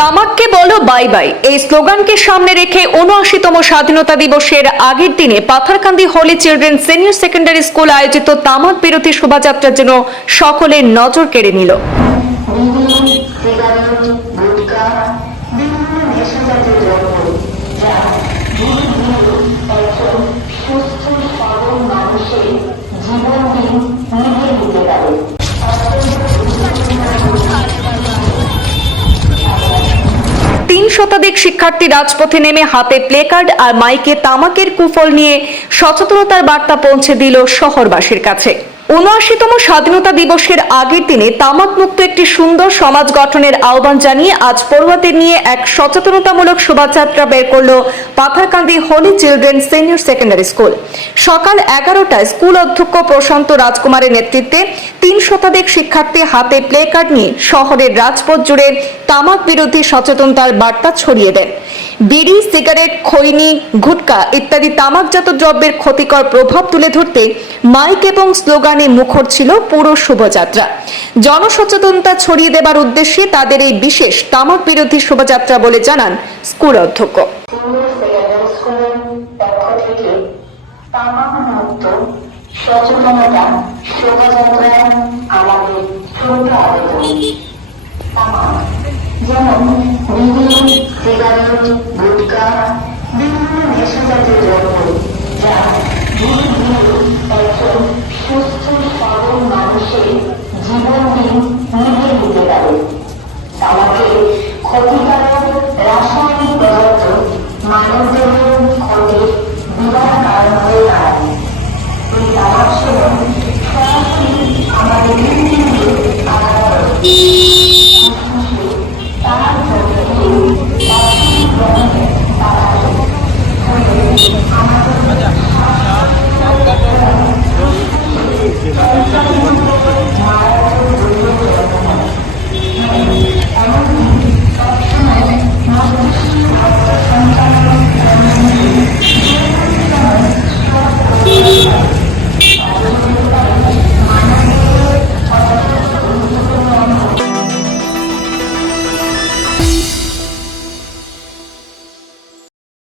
তামাককে বলো bye bye এই স্লোগানকে সামনে রেখে উনআশিতম স্বাধীনতা দিবসের আগের দিনে Patharkandi Holy Children Senior Secondary School আয়োজিত তামাক বিরোধী শোভাযাত্রার জন্য সকলের নজর কেড়ে নিল। শতাধিক শিক্ষার্থী রাজপথে নেমে হাতে প্লেকার্ড আর মাইকে তামাকের কুফল নিয়ে সচেতনতার বার্তা পৌঁছে দিল শহরবাসীর কাছে। উনআশিতম স্বাধীনতা দিবসের আগের দিনে তামাক মুক্ত একটি সুন্দর সমাজ গঠনের আহ্বান জানিয়ে আজ পড়ুয়াদের নিয়ে এক সচেতনতামূলক শোভাযাত্রা বের করল Patharkandi Holy Children Senior Secondary School. সকাল এগারোটায় স্কুল অধ্যক্ষ প্রশান্ত রাজকুমারের নেতৃত্বে তিন শতাধিক শিক্ষার্থী হাতে প্লে কার্ড নিয়ে শহরের রাজপথ জুড়ে তামাক বিরোধী সচেতনতার বার্তা ছড়িয়ে দেন। বিড়ি, সিগারেট, খৈনি, গুটকা ইত্যাদি তামাকজাত দ্রব্যের ক্ষতিকর প্রভাব তুলে ধরতে মাইক এবং স্লোগানে মুখর ছিল পুরো শোভাযাত্রা। জনসচেতনতা ছড়িয়ে দেবার উদ্দেশ্যে তাদের এই বিশেষ তামাক বিরোধী শোভাযাত্রা বলে জানান স্কুল অধ্যক্ষ। আমাদের